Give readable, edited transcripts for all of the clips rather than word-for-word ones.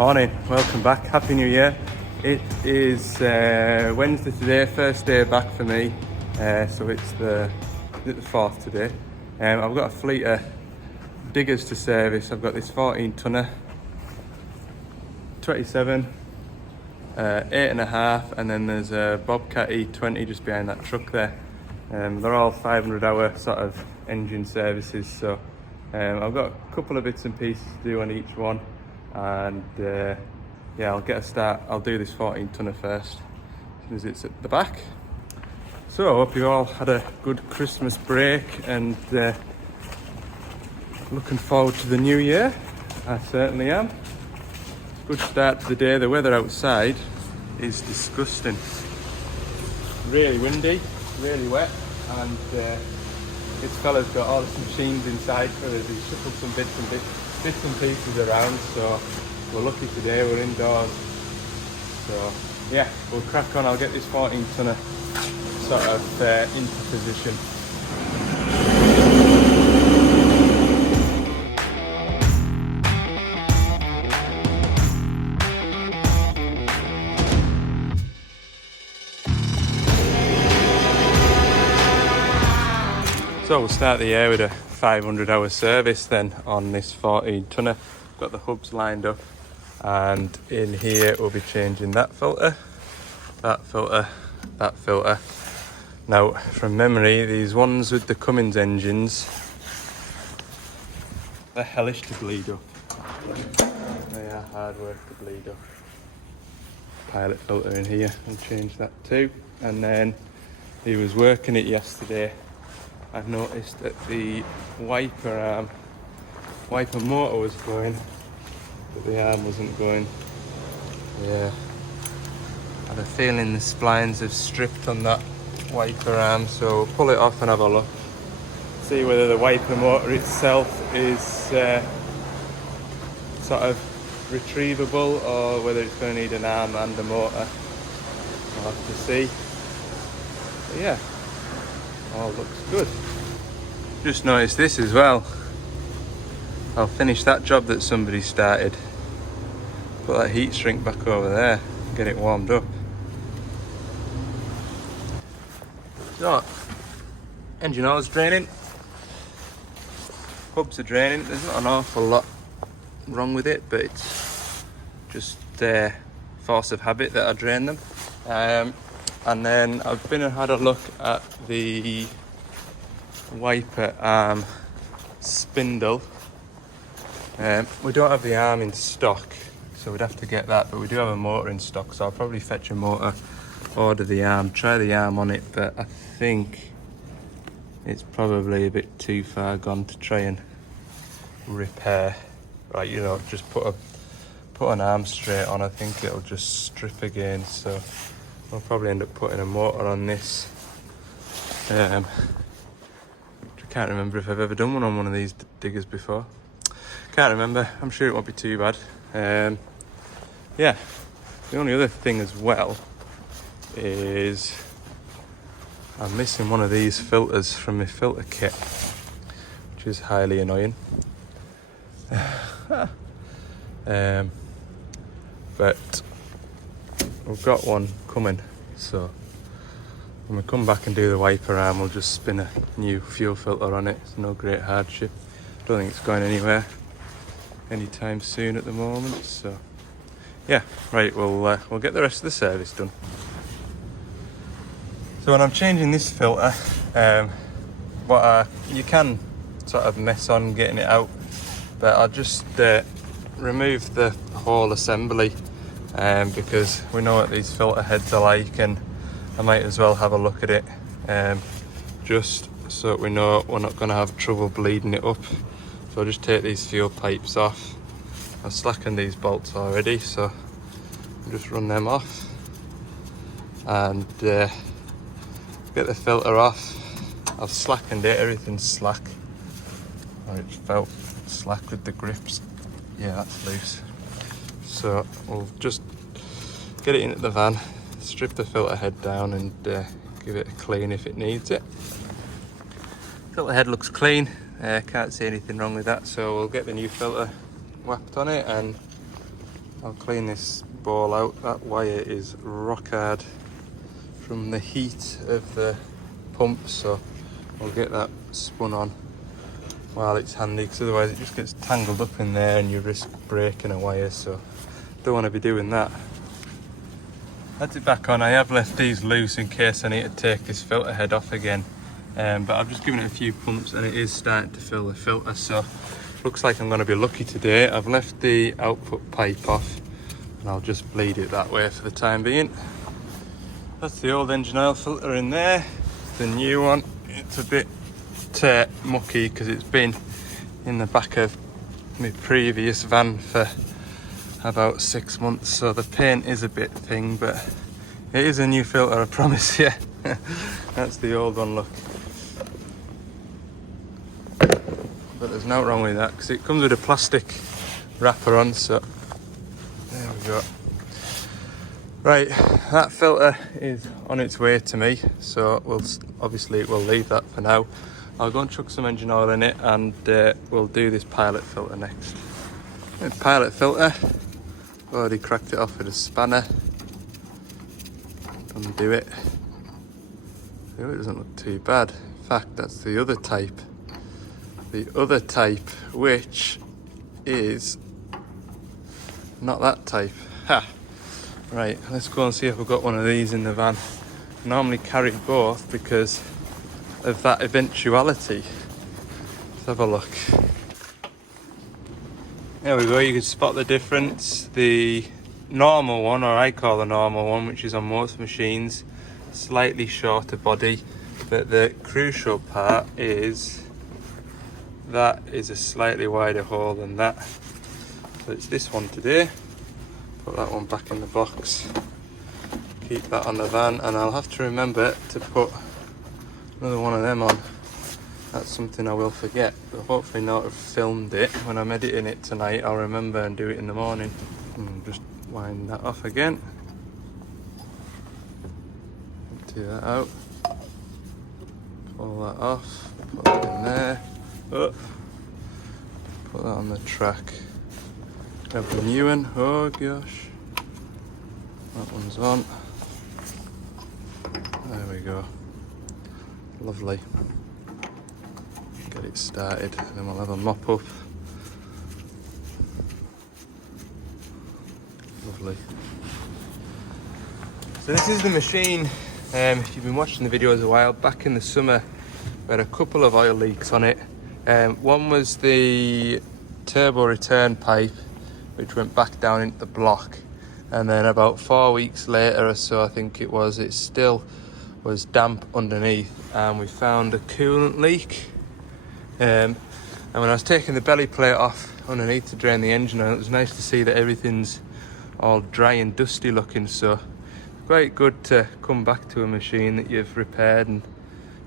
Morning, welcome back, Happy New Year. It is Wednesday today, first day back for me, so it's the 4th today. I've got a fleet of diggers to service. I've got this 14 tonner, 27, 8.5, and then there's a Bobcat E20 just behind that truck there. They're all 500-hour sort of engine services, so I've got a couple of bits and pieces to do on each one. And yeah, I'll get a start. I'll do this 14 tonner first as soon as it's at the back. So I hope you all had a good Christmas break and looking forward to the new year. I certainly am. Good start to the day. The weather outside is disgusting. Really windy, really wet, and this fella's got all his machines inside for us. He's shuffled some bits and pieces around, so we're lucky today, we're indoors. So yeah, we'll crack on. I'll get this 14 tonner sort of into position. So we'll start the year with a 500-hour service then on this 14 tonner. Got the hubs lined up, and in here we'll be changing that filter, that filter, that filter. Now from memory, these ones with the Cummins engines, they're hellish to bleed up. They are hard work to bleed up. Pilot filter in here and change that too. And then he was working it yesterday. I've noticed that the wiper motor was going, but the arm wasn't going. Yeah, I had a feeling the splines have stripped on that wiper arm, so we'll pull it off and have a look. See whether the wiper motor itself is sort of retrievable, or whether it's going to need an arm and a motor. We'll have to see. But yeah, all looks good. Just noticed this as well. I'll finish that job that somebody started. Put that heat shrink back over there, get it warmed up. So, engine oil's draining. Hubs are draining. There's not an awful lot wrong with it, but it's just force of habit that I drain them. And then I've been and had a look at the wiper arm spindle. We don't have the arm in stock, so we'd have to get that, but we do have a motor in stock, so I'll probably fetch a motor, order the arm, try the arm on it, but I think it's probably a bit too far gone to try and repair. Right, you know, just put an arm straight on. I think it'll just strip again, so I'll probably end up putting a motor on this. I can't remember if I've ever done one on one of these diggers before. Can't remember. I'm sure it won't be too bad. Yeah, the only other thing as well is I'm missing one of these filters from my filter kit, which is highly annoying. But we've got one coming, so when we come back and do the wiper arm, we'll just spin a new fuel filter on it. It's no great hardship. Don't think it's going anywhere anytime soon at the moment, so yeah, right, we'll get the rest of the service done. So when I'm changing this filter, you can sort of mess on getting it out, but I'll just remove the whole assembly, because we know what these filter heads are like, and I might as well have a look at it, just so that we know we're not going to have trouble bleeding it up. So I'll just take these fuel pipes off. I've slackened these bolts already, so I'll just run them off and get the filter off. I've slackened it, everything's slack. Or it felt slack with the grips. Yeah, that's loose. So we'll just get it into the van, strip the filter head down, and give it a clean if it needs it. Filter head looks clean, can't see anything wrong with that, so we'll get the new filter whapped on it and I'll clean this ball out. That wire is rock hard from the heat of the pump, so we'll get that spun on while it's handy, because otherwise it just gets tangled up in there and you risk breaking a wire, so don't want to be doing that. That's it back on. I have left these loose in case I need to take this filter head off again, but I've just given it a few pumps and it is starting to fill the filter, so looks like I'm going to be lucky today. I've left the output pipe off and I'll just bleed it that way for the time being. That's the old engine oil filter in there. The new one, it's a bit mucky because it's been in the back of my previous van for about 6 months, so the paint is a bit thin, but it is a new filter, I promise you. That's the old one, look. But there's no wrong with that because it comes with a plastic wrapper on, so there we go. Right, that filter is on its way to me, so we'll leave that for now. I'll go and chuck some engine oil in it and we'll do this pilot filter next. Pilot filter, already cracked it off with a spanner. Undo it. Oh, it doesn't look too bad. In fact, that's the other type. The other type, which is not that type. Ha! Right, let's go and see if we've got one of these in the van. I normally carry both because of that eventuality. Let's have a look. There we go, you can spot the difference. The normal one, or I call the normal one, which is on most machines, slightly shorter body, but the crucial part is that is a slightly wider hole than that. So it's this one today. Put that one back in the box, keep that on the van, and I'll have to remember to put another one of them on. That's something I will forget, but hopefully now I've filmed it. When I'm editing it tonight, I'll remember and do it in the morning. And just wind that off again. Empty that out. Pull that off, put that in there. Oh. Put that on the track. Grab the new one. Oh gosh. That one's on. There we go. Lovely. Get it started, and then we'll have a mop up. Lovely. So this is the machine. If you've been watching the videos a while, back in the summer we had a couple of oil leaks on it. One was the turbo return pipe, which went back down into the block, and then about 4 weeks later or so, I think it still was damp underneath, and we found a coolant leak. And when I was taking the belly plate off underneath to drain the engine oil, it was nice to see that everything's all dry and dusty looking, so quite good to come back to a machine that you've repaired and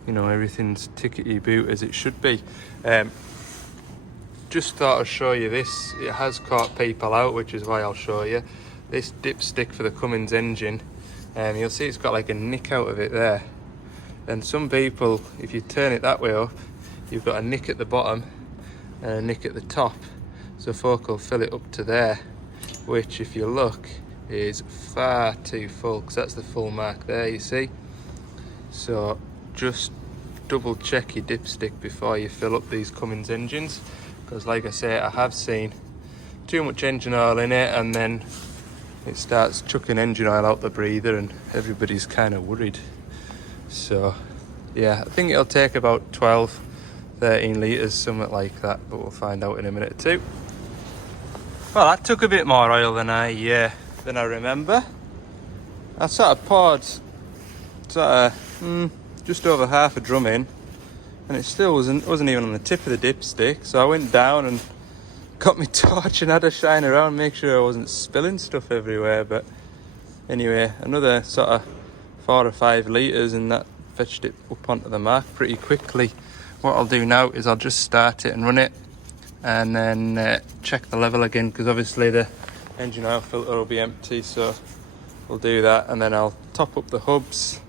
everything's tickety boot as it should be. Just thought I'd show you this. It has caught people out, which is why I'll show you. This dipstick for the Cummins engine, you'll see it's got like a nick out of it there. And some people, if you turn it that way up, you've got a nick at the bottom and a nick at the top. So folk will fill it up to there, which if you look is far too full, because that's the full mark there, you see. So just double check your dipstick before you fill up these Cummins engines, because like I say, I have seen too much engine oil in it and then it starts chucking engine oil out the breather and everybody's kind of worried. So yeah, I think it'll take about 12-13 litres, something like that, but we'll find out in a minute or two. Well, that took a bit more oil than I remember. I sort of poured just over half a drum in, and it still wasn't even on the tip of the dipstick. So I went down and got my torch and had a shine around, make sure I wasn't spilling stuff everywhere. But anyway, another sort of 4 or 5 litres, and that fetched it up onto the mark pretty quickly. What I'll do now is I'll just start it and run it, and then check the level again, because obviously the engine oil filter will be empty, so we'll do that, and then I'll top up the hubs.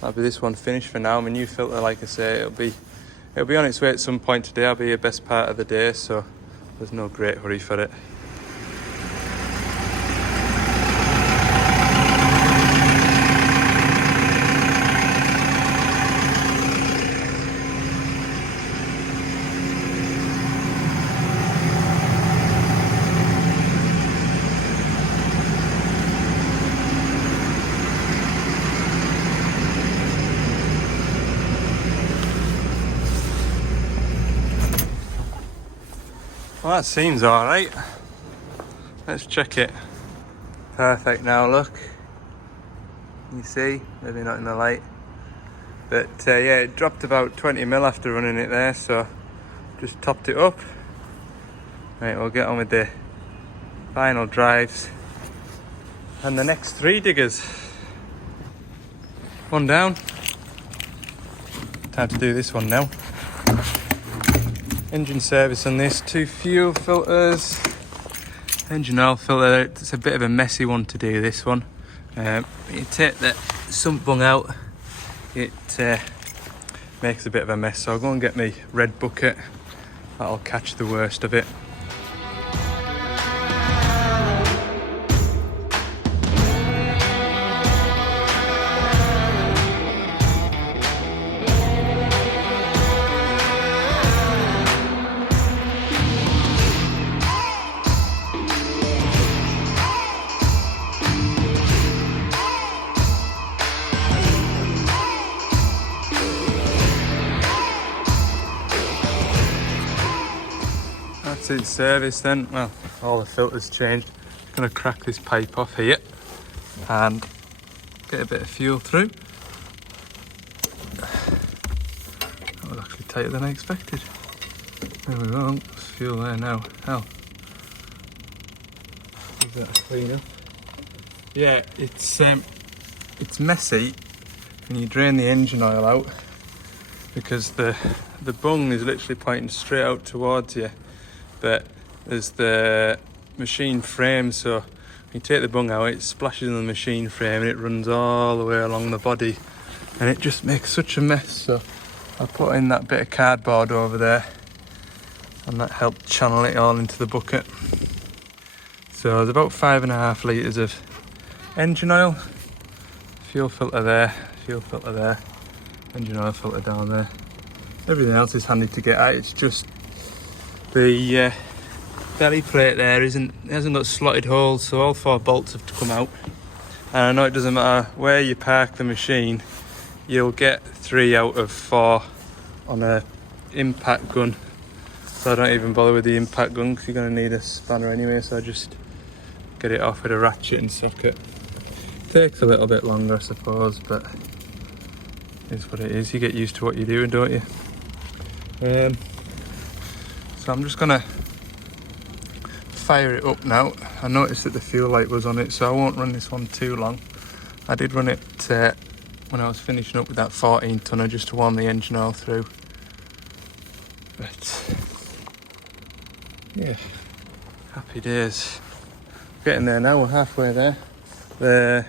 That'll be this one finished for now. My new filter, like I say, it'll be on its way at some point today. I'll be the best part of the day, so there's no great hurry for it. Well, that seems alright. Let's check it. Perfect now, look. You see? Maybe not in the light. But yeah, it dropped about 20 mil after running it there, so just topped it up. Right, we'll get on with the final drives and the next 3 diggers. One down. Time to do this one now. Engine service on this, 2 fuel filters, engine oil filter. It's a bit of a messy one to do, this one. You take the sump bung out, it makes a bit of a mess, so I'll go and get my red bucket. That'll catch the worst of it. That's it, service then. Well, all the filters changed. I'm gonna crack this pipe off here and get a bit of fuel through. That was actually tighter than I expected. There we go, there's fuel there now. Hell, give that a clean up. Yeah, it's messy when you drain the engine oil out, because the bung is literally pointing straight out towards you, but there's the machine frame, so when you take the bung out, it splashes on the machine frame and it runs all the way along the body, and it just makes such a mess. So I put in that bit of cardboard over there, and that helped channel it all into the bucket. So there's about 5.5 litres of engine oil, fuel filter there, engine oil filter down there. Everything else is handy to get at. It's just the belly plate there hasn't got slotted holes, so all 4 bolts have to come out. And I know it doesn't matter where you park the machine, you'll get 3 out of 4 on a impact gun. So I don't even bother with the impact gun, because you're going to need a spanner anyway, so I just get it off with a ratchet and socket. Takes a little bit longer, I suppose, but it's what it is. You get used to what you're doing, don't you? So I'm just gonna fire it up now. I noticed that the fuel light was on it, so I won't run this one too long. I did run it when I was finishing up with that 14 tonner, just to warm the engine oil through. But yeah, happy days. Getting there now, we're halfway there. The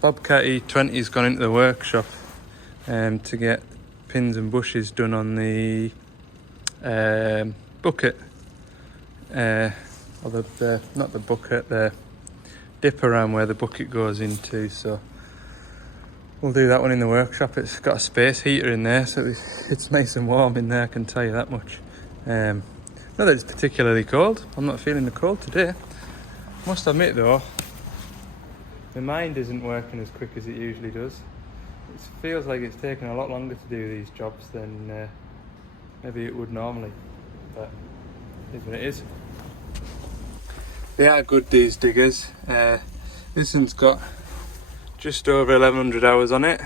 Bobcat E20's gone into the workshop to get pins and bushes done on the bucket, or not the bucket, the dip around where the bucket goes into. So we'll do that one in the workshop. It's got a space heater in there, so it's nice and warm in there, I can tell you that much. Not that it's particularly cold. I'm not feeling the cold today. Must admit though, my mind isn't working as quick as it usually does. It feels like it's taking a lot longer to do these jobs than maybe it would normally, but it is what it is. They are good, these diggers. This one's got just over 1100 hours on it.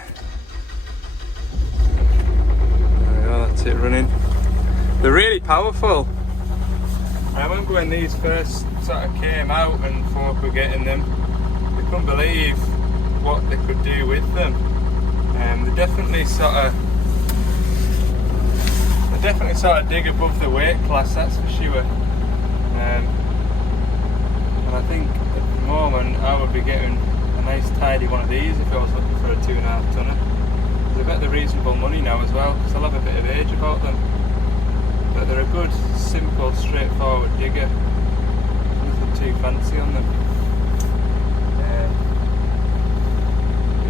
There we go, that's it running. They're really powerful. I remember when these first sort of came out and folk were getting them, they couldn't believe what they could do with them. They definitely sort of dig above the weight class, that's for sure. And I think at the moment I would be getting a nice tidy one of these if I was looking for a 2.5 tonner. They're about the reasonable money now as well, because they'll have a bit of age about them. But they're a good, simple, straightforward digger. Nothing too fancy on them.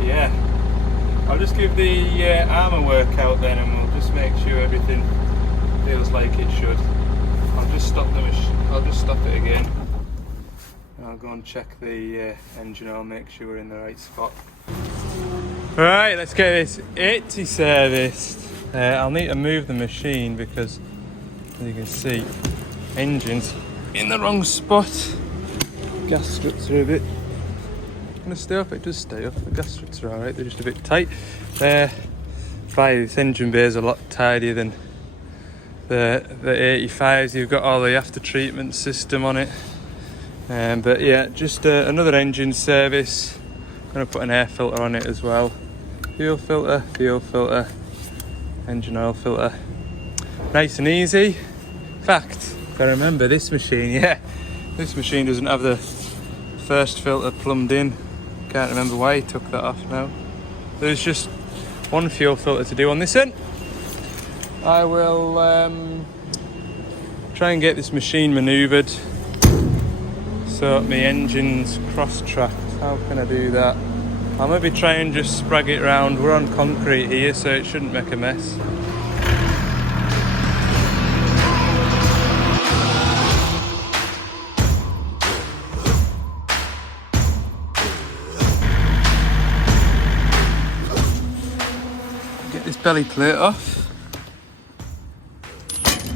Yeah, I'll just give the armour work out then, and we'll just make sure everything feels like it should. I'll just stop it again. And I'll go and check the engine oil, make sure we're in the right spot. Right, let's get this 80 serviced. I'll need to move the machine because, as you can see, engine's in the wrong spot. Gas struts are a bit gonna stay up. It does stay up. The gas struts are alright, they're just a bit tight. This engine bay is a lot tidier than the 85s. You've got all the after treatment system on it. But yeah, just another engine service. I'm gonna put an air filter on it as well. Fuel filter, engine oil filter. Nice and easy. In fact, if I remember this machine, this machine doesn't have the first filter plumbed in. Can't remember why he took that off now. There's just one fuel filter to do on this end. I will try and get this machine manoeuvred so my engine's cross-tracked. How can I do that? I'll maybe try and just sprag it around. We're on concrete here, so it shouldn't make a mess. Get this belly plate off.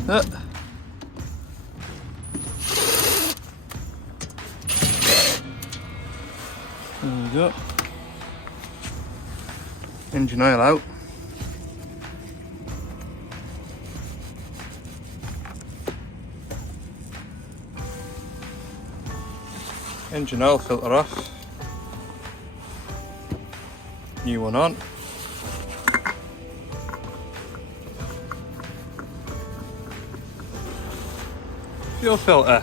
There we go. Engine oil out. Engine oil filter off. New one on. Fuel filter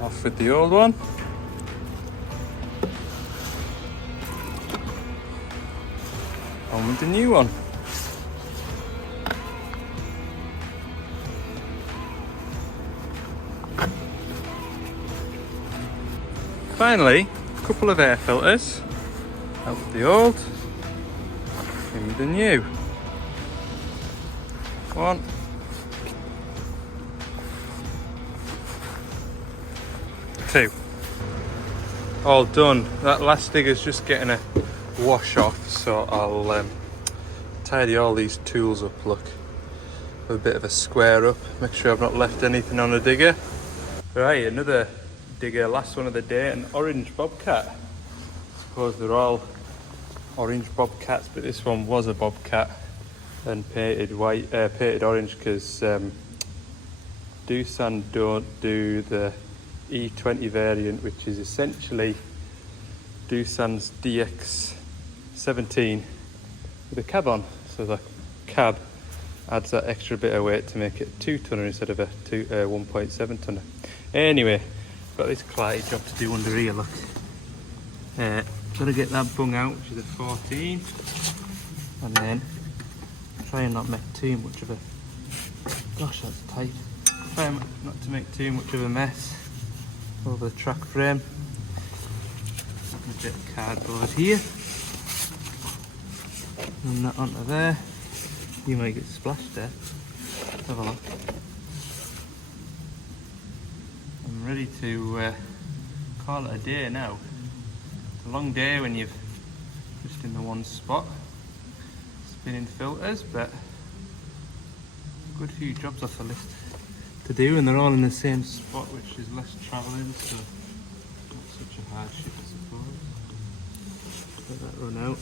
off with the old one. On with the new one. Finally, a couple of air filters. Out with the old, in with the new. One. Two. All done. That last digger's just getting a wash off, so I'll tidy all these tools up, look, with a bit of a square up, make sure I've not left anything on the digger. Right, another digger, last one of the day, an orange bobcat. I suppose they're all orange bobcats, but this one was a bobcat and painted white, painted orange, because Doosan don't do the E20 variant, which is essentially Doosan's DX17 with a cab on. So the cab adds that extra bit of weight to make it a 2-tonner instead of a 1.7 tonner. Anyway, got this clarity job to do under here, look. Gotta get that bung out, which is a 14, and then try and not make too much of a, gosh that's tight, try not to make too much of a mess over the track frame. A bit of cardboard here, and that onto there. You might get splashed there. Let's have a look. I'm ready to call it a day now. It's a long day when you've just in the one spot spinning filters, but a good few jobs off the list to do, and they're all in the same spot, which is less travelling, so not such a hardship, I suppose. Let that run out.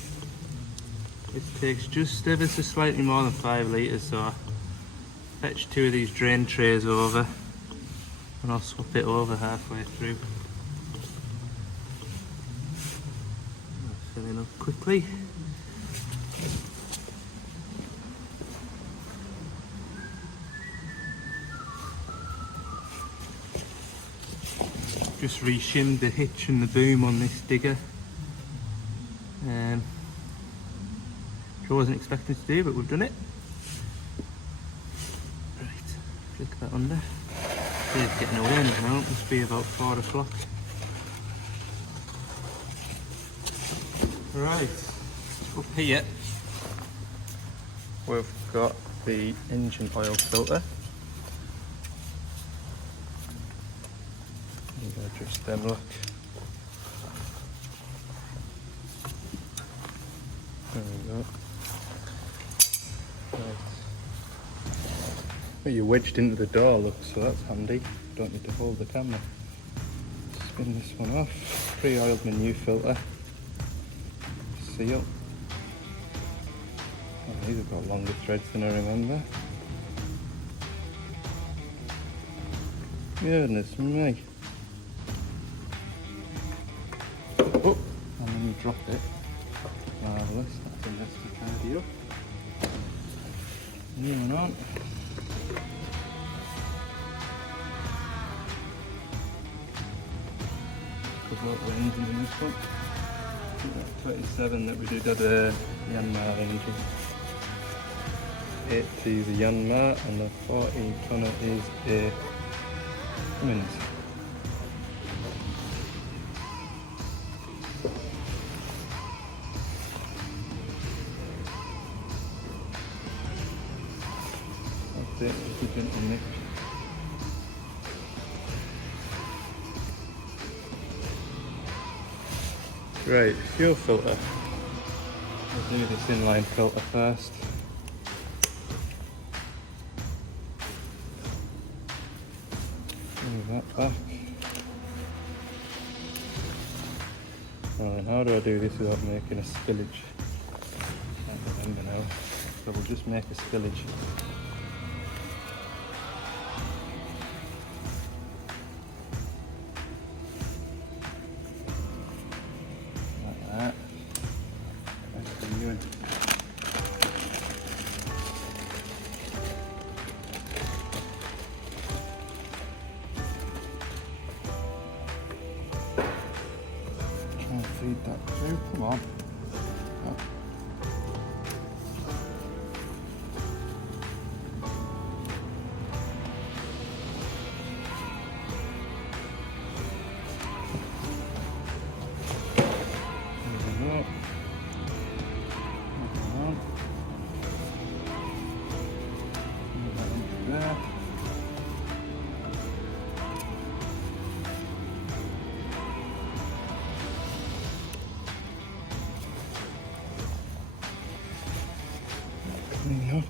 It takes just ever so slightly more than 5 litres, so I fetch 2 of these drain trays over and I'll swap it over halfway through. Filling up quickly. Just re-shimmed the hitch and the boom on this digger. Which I wasn't expecting to do, but we've done it. Right, flick that under. It's getting away now, it must be about 4 o'clock. Right, up here we've got the engine oil filter. I'm going to adjust them, look. There we go. Right. But you're wedged into the door, look, so that's handy. Don't need to hold the camera. Spin this one off. Pre-oiled my new filter. Seal. Oh, these have got longer threads than I remember. Goodness me. Oh, and then you drop it. Marvellous, that's a nasty tidy up. New one on. Couple of engines in this one. I think that's 27 that we did at a Yanmar engine. 80 is a Yanmar and the 14 tonner is a Cummins. That's it, just a gentle nick. Right, fuel filter. We'll do this inline filter first. Move that back. Right, how do I do this without making a spillage? I can't remember now, so we'll just make a spillage. Like that. That's the new one. Feed that through, come on. Oh. There we go. Come on. Move that into there. Clean up.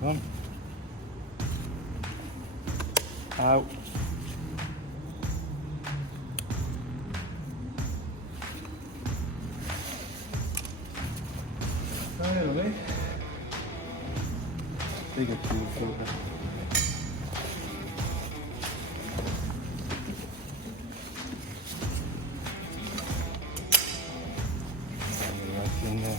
Comes on. Out. Finally, bigger fuel filter. In there.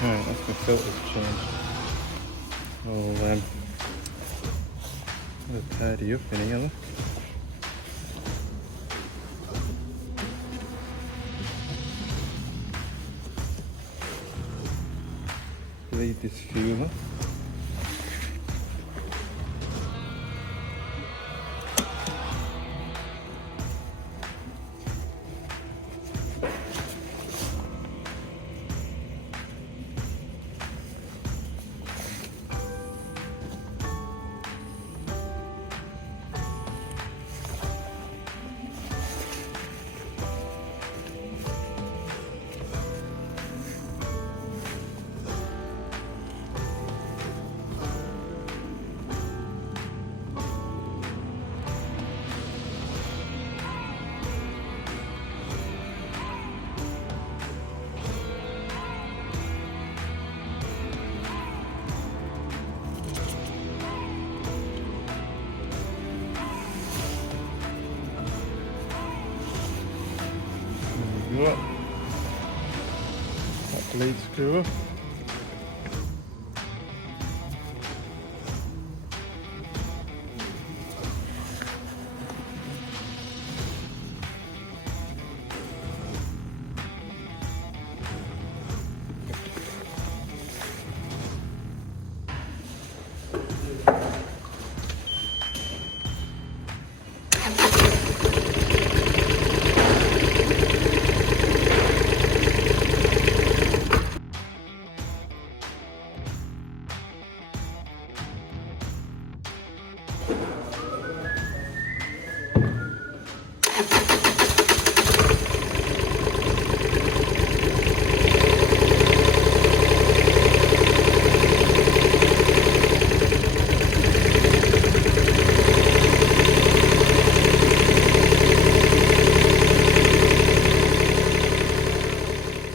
Alright, that's my filter's changed. I'll tidy up in here, look. Bleed this fuel up. screw up. That bleed screw up.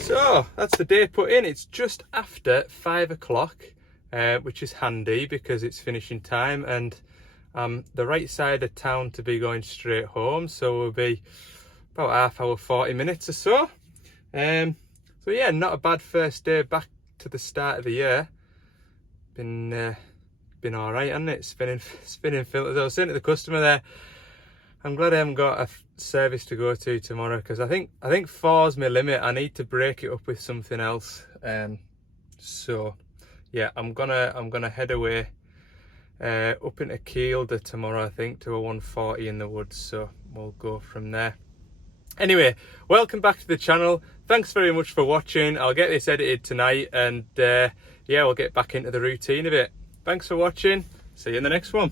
So that's the day put in. It's just after 5 o'clock, which is handy because it's finishing time, and the right side of town to be going straight home, so we'll be about half hour 40 minutes or so. So yeah, not a bad first day back to the start of the year. Been all right, hasn't it? Spinning filters. I was saying to the customer there, I'm glad I haven't got a service to go to tomorrow, because I think 4's my limit. I need to break it up with something else. So yeah, I'm gonna head away up into Kielder tomorrow, I think, to a 140 in the woods. So we'll go from there. Anyway, welcome back to the channel. Thanks very much for watching. I'll get this edited tonight, and yeah, we'll get back into the routine of it. Thanks for watching. See you in the next one.